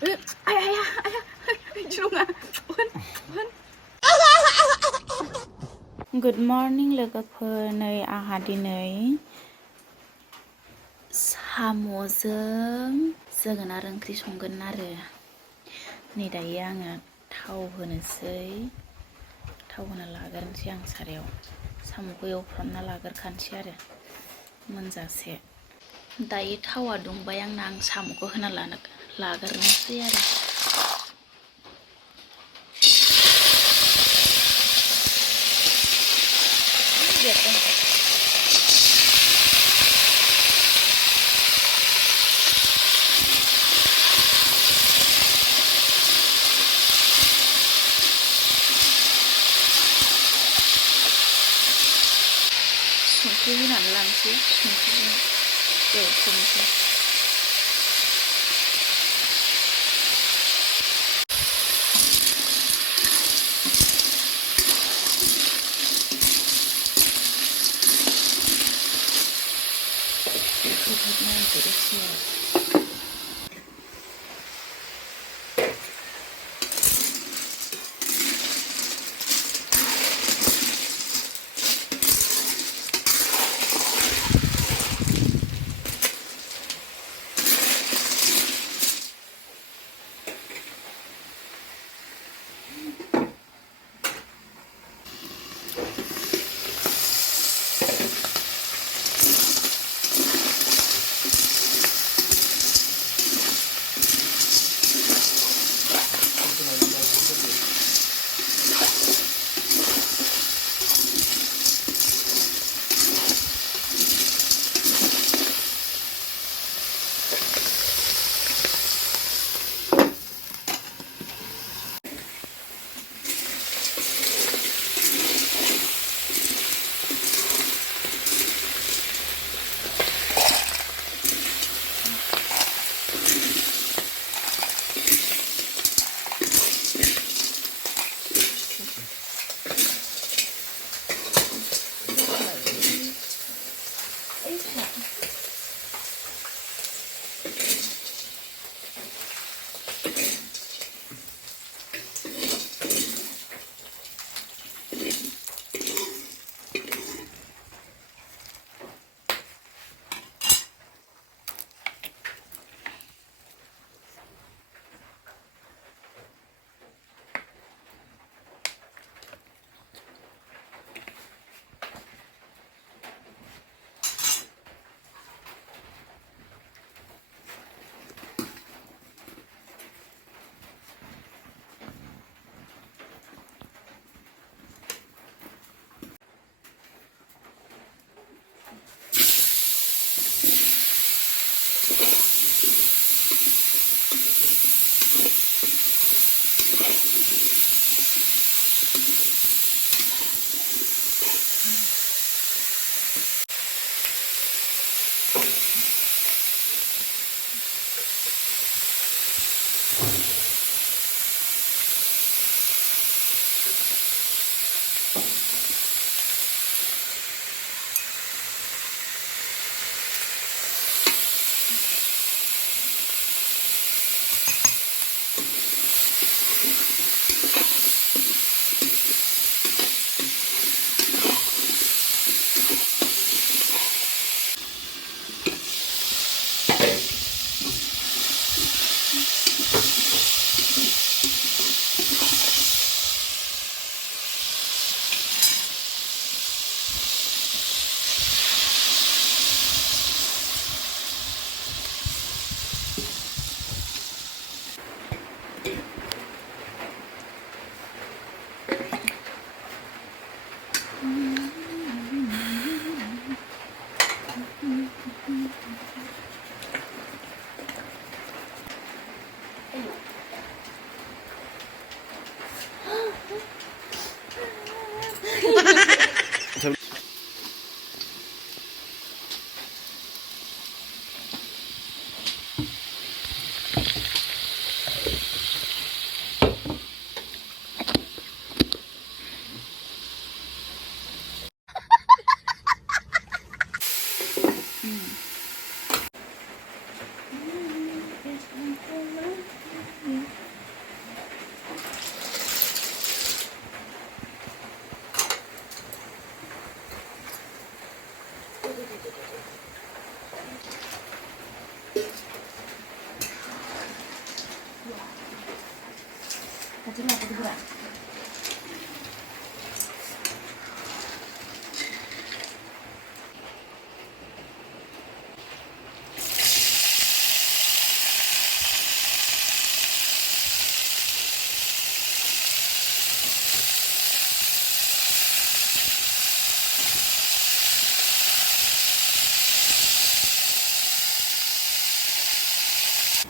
Good morning लोगोफोर नै आहा दिनै साम'जों जोगोनार ओंख्रि संगोन आरो नै दायो आङो थाव होनोसै थाव होना लाग्रोनोसै आं सारायाव साम'खौ एवफ्रामना लाग्रोखानोसै आरो मोनजासे दायो थावा दुंबाय आंना आं साम'खौ होना लाग्रोनोसै आरो संख्रि होनानै लानोसै संख्रिजों एवथ्रमनोसै खोबहाबनानै एसे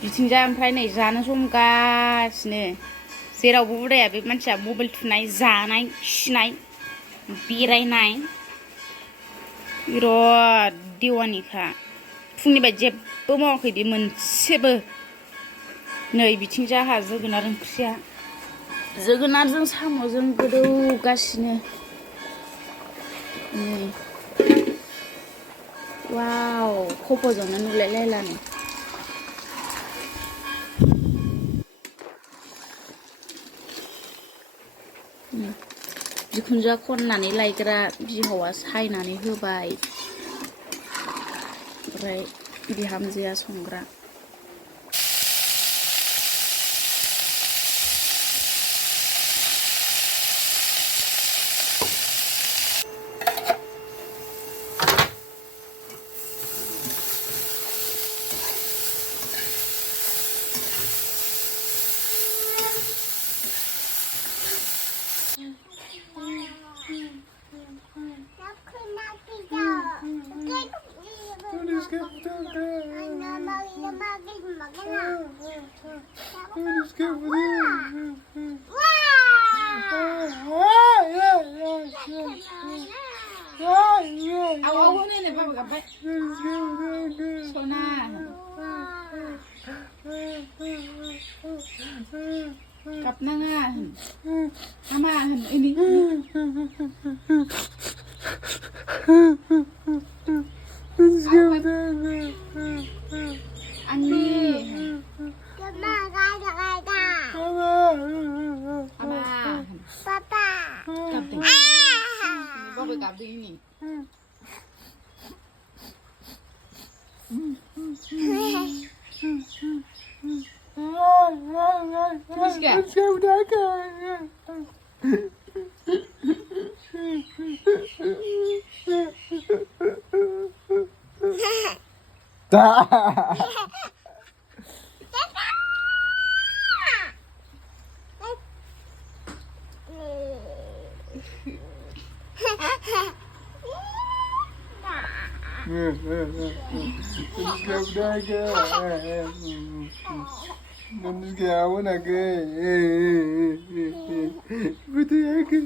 बिथिंजा ओमफ्राय नै जानो संगासिनो जेरावबो उदाया बे मानसिया मबाइल थुनाय जानाय खिनाय बेरायनाय बिराद देवानिखा फुंनिफ्राय जेबो मावाखै बे मोनसेबो नै बिथिंजा आंहा जोगोनार ओंख्रिया जोगोनारजों साम'जों गोदौगासिनो नै वाव खफ'जोंनो नुलायलायलानो बिखुनजोआ खननानै लायग्रा बिहावा सायनानै होबाय ओमफ्राय बिहामजोआ संग्रा Kapnanga ama ini ani ama papa kapten bawa kapten ini Let's go, Daka. Nandus kaya ako na buti ako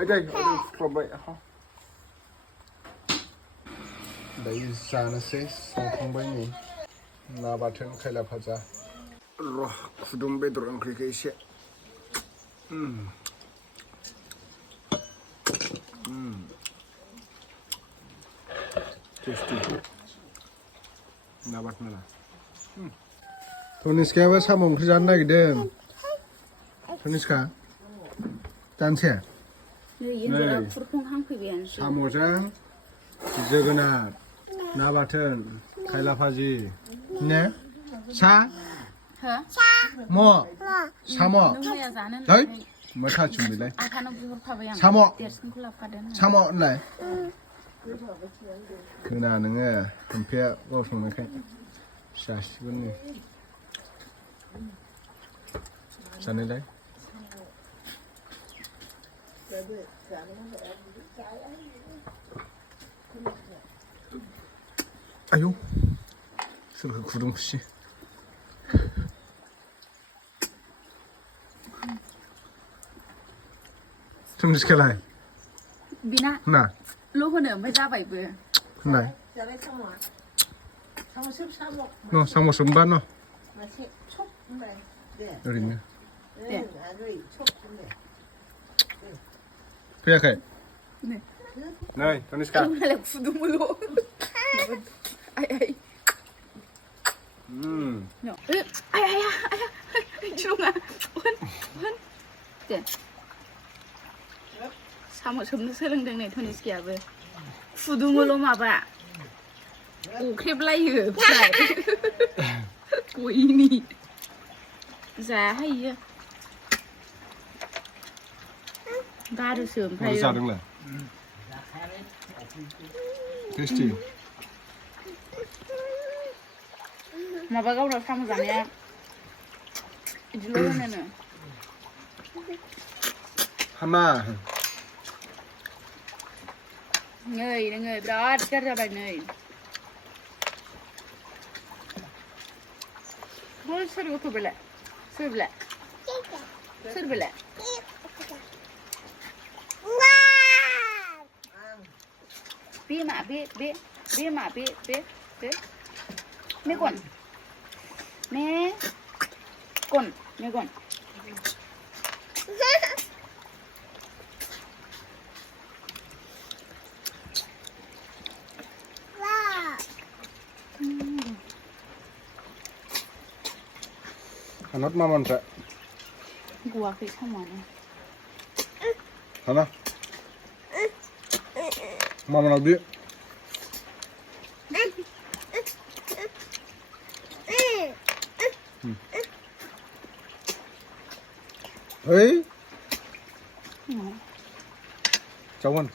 Aduh, coba ya. Dari sana sih, songkongbai ni, nabatun kaila paja. Roh, kudung bedor angkri keisha. Tasty. Nabat mana? Toniska apa Samo angkri jana gitu? Toniska, tanse. Samo jang, Jwgwnat, nabatun, kaila paji, ne? Sa? Mo, Samo, hey, mereka cumi leh. Samo, Samo leh. Kena nengah, Hampe kau semua kan, sasibun ni. Sana leh. Ayo, suruh kudung sih. Tunggu sekali. Bina. Nah. Lu kena macam apa ibu? Nah. Jadi Samo. Samo siapa Samo? No, Samo sumban no. Masih cok ni. Dari ni. Aduh, cok ni. Kaya kaya. Ni. Nah, tulis kah? Lu malah sudu mulu. Ay. No. Ay. Jwgwnat. दे साम' सोबनो सोलोंदों नै धनिस्कियाबो फुदुङोल' माबा अख्रेबलायो फ्राय गयिनि जाहायो गारोसो ओमफ्राय जादोंलाय टेस्टि माबा गावनाव साम' जानाया बिदिल' होनोनो हामा नै नोङो बिराद गाज्रि जाबाय नै सोर गथ'बेलाय सोरबेलाय सोरबेलाय बे मा बे मा बे मेगन मेगन Hanot mamon tak? Gua kayak sama nih. Hana? Mamon lagi? Hei? Cawan.